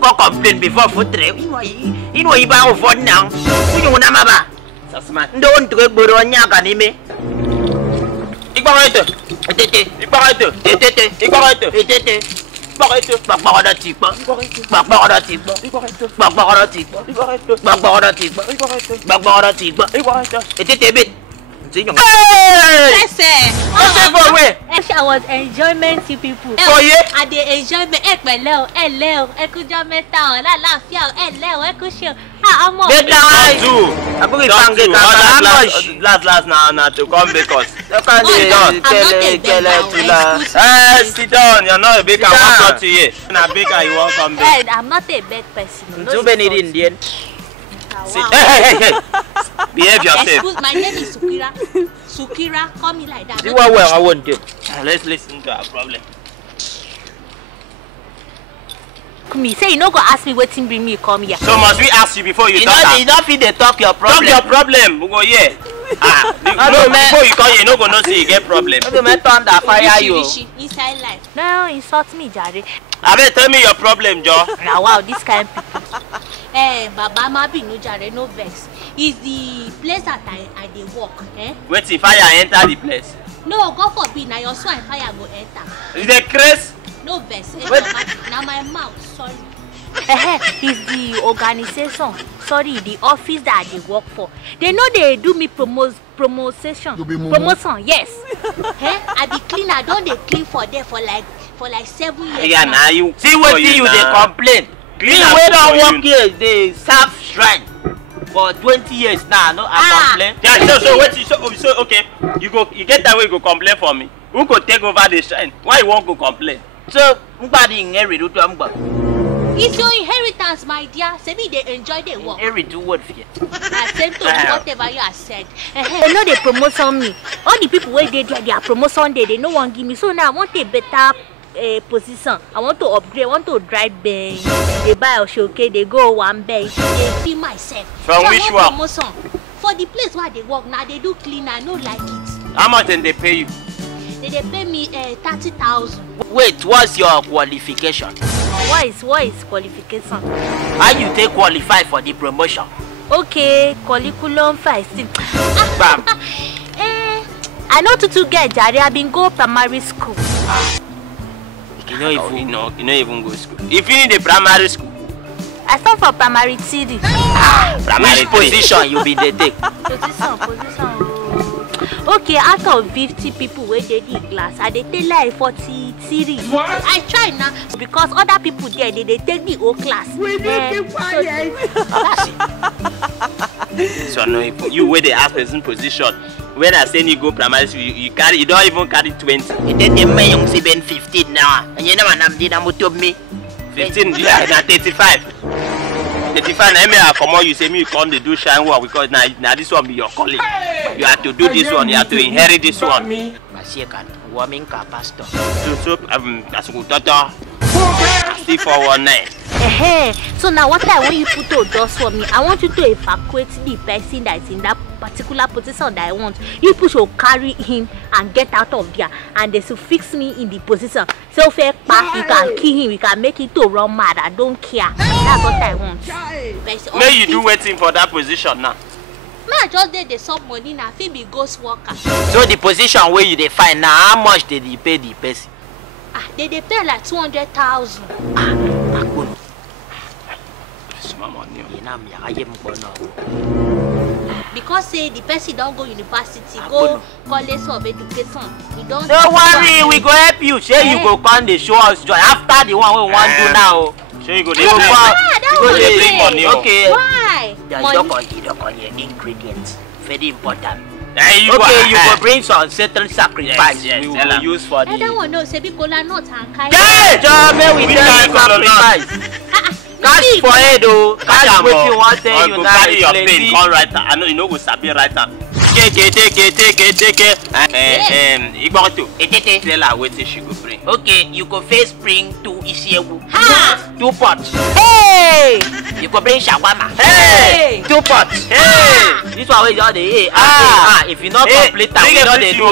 go complain before futre. Ino iba o phone now. Kunyo na maba. Sasma. Ndo ntuke gboro nyaka ni me. Igbarito. Etete. Igbarito. Etete. Igbarito. Etete. Igbarito. Bagbaroda tikpa. Bagbaroda tikpa. Igbarito. Bagbaroda tikpa. Igbarito. Bagbaroda tikpa. Igbarito. Bagbaroda tikpa. Igbarito. Etete bit. Hey! Yes, sir. I was enjoyment to people. For you? I did enjoyment. Hello. Ekuja meta. La lafia. Hello. Ekusho. I'm more. Last now to come because. Sit down. You're not a baker. I'm not here. A baker, you won't come back. I'm not a bad person. Too many Indian. Hey. Behave yourself. Excuse, my name is Sukira. Sukira, call me like that. You are well, I want you. Let's listen to our problem. Me say you no go ask me wetin bring me come here. So must we ask you before you talk? You don't fit dey talk your problem. Talk your problem. We go here. Before you come here, you no go know say you get problem. Okay, man, thunder fire you. Inside life. No, insult me, Jare. Abeg, tell me your problem, Joe. Now wow, this kind of people. Baba Mabinu Jare, no vex. Is the place that I dey work, Wait till fire enter the place. No, God forbid, now your son fire go enter. Is the craze? No vex. Now my mouth, sorry. It's the organization, sorry, the office that they work for. They know they do me promotion. Promotion, yes. I be cleaner, don't they clean for them for like 7 years. Yeah, now you see what you they complain. Cleaner we don't work here, they serve shrine for 20 years now. No, I complain. Yeah, so wait, so okay. You get that way, you go complain for me. Who go take over the shrine? Why you won't go complain? So nobody inherit to Amba. It's your inheritance, my dear. Say me they enjoy their work. Inherit do what for you? I send to whatever you have said. They know they promotion me. All the people where they are promotion they no one give me. So now I want a better position. I want to upgrade. I want to drive Benz. They buy a showcase. They go one Benz. They feel myself. From so which one? Promotion. For the place where they work now, they do clean. I don't like it. How much then they pay you? They pay me 30,000. Wait, what's your qualification? What is qualification? How you take qualify for the promotion? Okay, curriculum 5. Bam. I know to get Jare. I've been go primary school. You don't even go school. If you need a primary school. I start for primary 3. Primary position you be the take. Position. Okay, out of 50 people where they did class, I they take like 43. What? I try now because other people there they take the whole class. We need to quiet. So no, you where they ask person position. When I say you go primary school, you don't even carry 20. You take the man young 15 now, and you never know me. 15, yeah, now 35. 35 now, I come on, you say me you come to do shine work because now this one be your colleague. You have to do this one, you have to inherit this one. Masiekan, warming car pastor. So that's good. C419. So now what I want you put to does for me, I want you to evacuate the person that is in that particular position that I want. You push or carry him and get out of there, and they should fix me in the position. So fair back, you can kill him, we can make it to run mad. I don't care. That's what I want. May you do waiting for that position now. I just did the sub money now, feel be ghost worker. So the position where you they find now, how much did they pay the person? They pay like 200,000. Small money. Because say the person don't go university, go college of education. You don't. Don't worry, we go help you. Say you go come the show us joy after the one we want do now. So you go bring money. Okay. Why? You don't call your ingredients. Very important. You go bring some certain sacrifice yes, we will use for the. I don't want to say because not and kind. Yeah, we sacrifice. Cash for head though. Cash what you want say you now. Carry your pain, come right. I know you know go sabi right now. Take. Igboto. Tell her wetin she go bring. Okay, you go first bring 2 isiewu. 2 pots. Hey! You go bring shawarma. Hey! 2 pots. Hey! This one wey just dey if you not complete am, you don't dey do.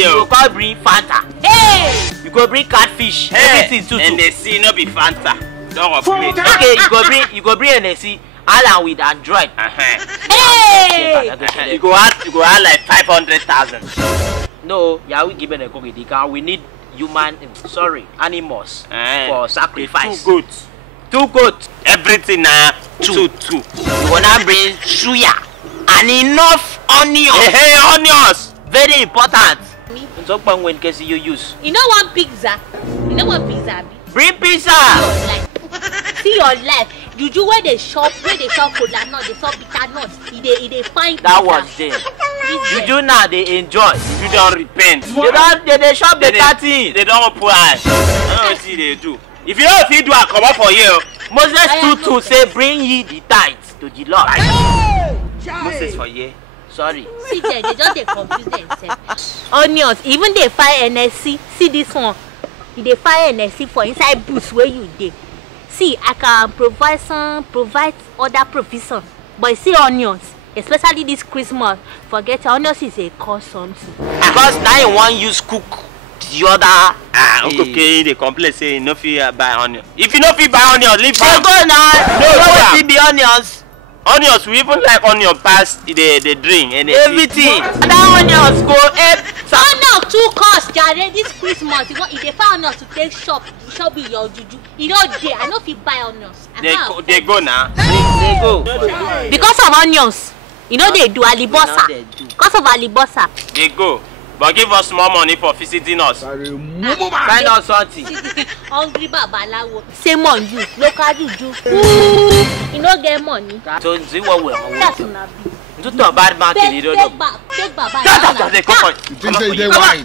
You go bring Fanta. Hey! You go bring catfish. Everything too. And they see no be Fanta. Don't upgrade. Okay, you go bring NSC. Alan with Android. Hey! You go add like 500,000. No, yeah, we give it a cookie. We need animals for sacrifice. 2 goats. 2 goats. Everything now 2. You wanna bring suya and enough onions. Hey, onions. Very important. So when case you use. You know one pizza? Bring pizza. See your life. Juju where they shop cola nut, they shop bitter nuts. They find that was there. Juju now they enjoy. You don't repent. They shop better thing. They don't put eyes. I don't see they do. If you don't feed do I come up for you. Moses 2 say bring ye the tithes to the Lord. Moses for you. Sorry. See they just they confuse themselves. Onions, even they find NSC. See this one. They find NSC for inside boots where you dey. See, I can provide other provision, but see onions, especially this Christmas. Forget onions is a cost something. Because now you want use cook the other. Okay, they complain say no fee buy onion. If you no fee buy onion, leave. They go now. No, see be onions. Onions, we even like onion past the drink and everything. That onions go help. Onions too cost, Jare. This Christmas, if they find onions to take shop with your juju. You know they, I know if you buy onions. They go now. They go. Because of onions, you know they do alibosa. Because of alibosa. They go. But give us more money for visiting us. Find out something. Hungry babalawo. Same on you. Local juju. You no get money. So see what we are. That's not big. You do a bad market, you don't know. Take baba.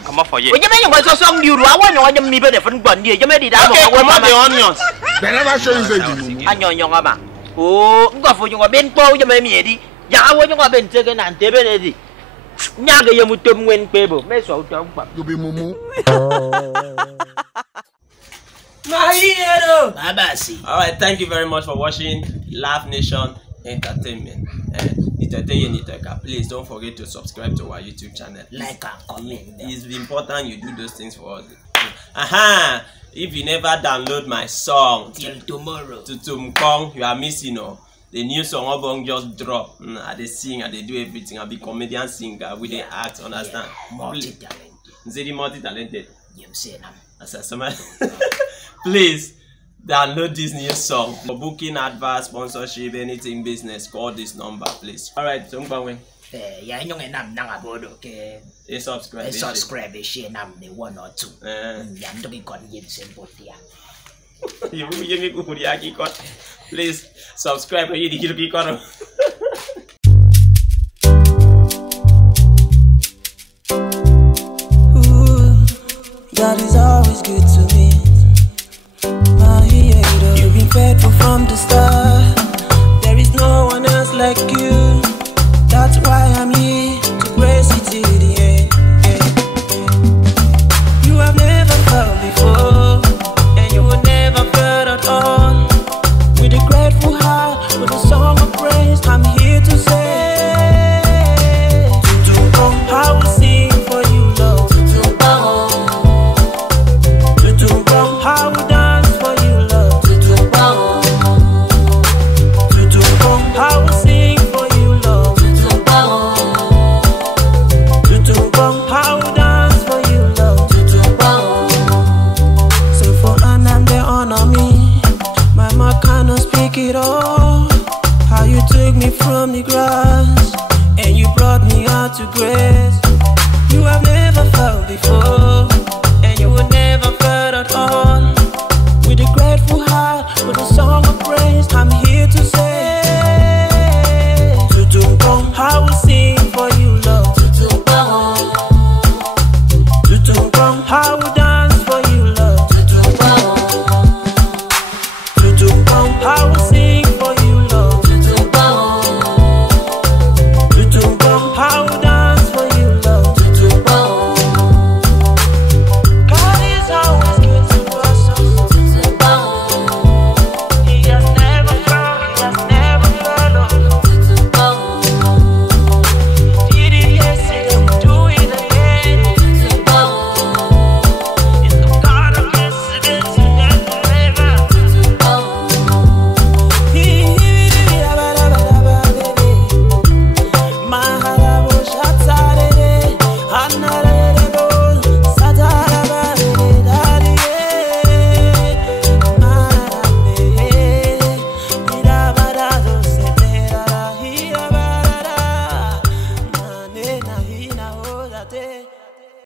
Come on for you. When you make a song, you want to me better from Bundy. You made it out of the onions. They never show you the onion, young man. Oh, go for you, Ben Poe, you may be. Ya, when you have been taken and taken. Nyaga you mutum when people. May so talk. You be mumu. Alright, thank you very much for watching Laugh Nation Entertainment. Please don't forget to subscribe to our YouTube channel. Like and comment. It's important you do those things for us. If you never download my song till tomorrow, you are missing. The new song Obong just drop. I they sing, I they do everything. I be comedian singer with the act, understand? Multi-talented. Multi-talented. Please download this new song. For booking, advert, sponsorship, anything business, call this number, please. Alright, so subscribe, share nam the 1 or 2. Please subscribe. God is always good to me. My creator, you've been faithful from the start. There is no one else like you. That's why I'm here to praise you to the end. You have never felt before, and you will never fail at all. With a grateful heart, with a song of praise, I'm here to say, I will sing for you, Lord. I will dance for you, Lord. I will sing for you, Lord. I will dance for you, Lord. So for Anam they honor me. My mouth cannot speak it all. How you took me from the grass and you brought me out to grace.